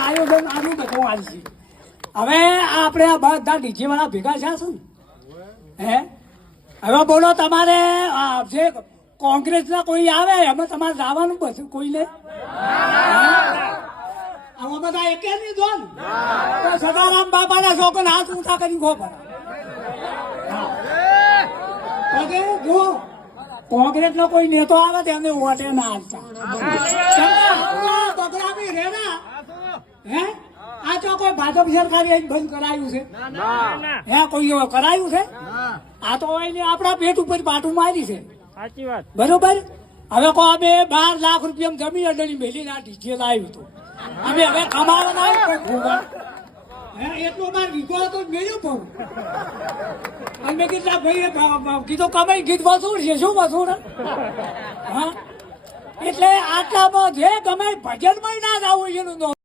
આયોજન આનું બધું આવી છે. હવે આપણે આ બધા ડીજે વાળા ભેગા થયા છે ને હે હવે બોલો તમારે જે કોંગ્રેસના કોઈ આવે એમાં તમારે જવાનું બધું કોઈને આમાં બધા એકે નહીં જો ને સદારામ બાપાના છોકરા હાથ ઊંચા કરી ખોબર જો કોંગ્રેસ નો કોઈ નેતો આવે તો એમને વોટે ના આવતા બગડાવી રેડા હે આ તો કોઈ ભાજપ સરકારે બંધ કરાયું છે હે કોઈ કરાયું છે આ તો આપણા પેટ ઉપર પાટું મારી છે સાચી વાત બરોબર હવે કો અમે 12 લાખ રૂપિયા જમીન અડણી મેલી ના ડીજે લાવ્યું હતું અમે હવે કમાવાના એટલો બાર વીઘો હતો મેળ્યું પણ અમે કેટલા ભાઈ કીધું કમાઈ ગીત વસૂલ છે શું વસૂલ હા એટલે આટલામાં જે ગમે ભજનમાં ના જ આવું એનું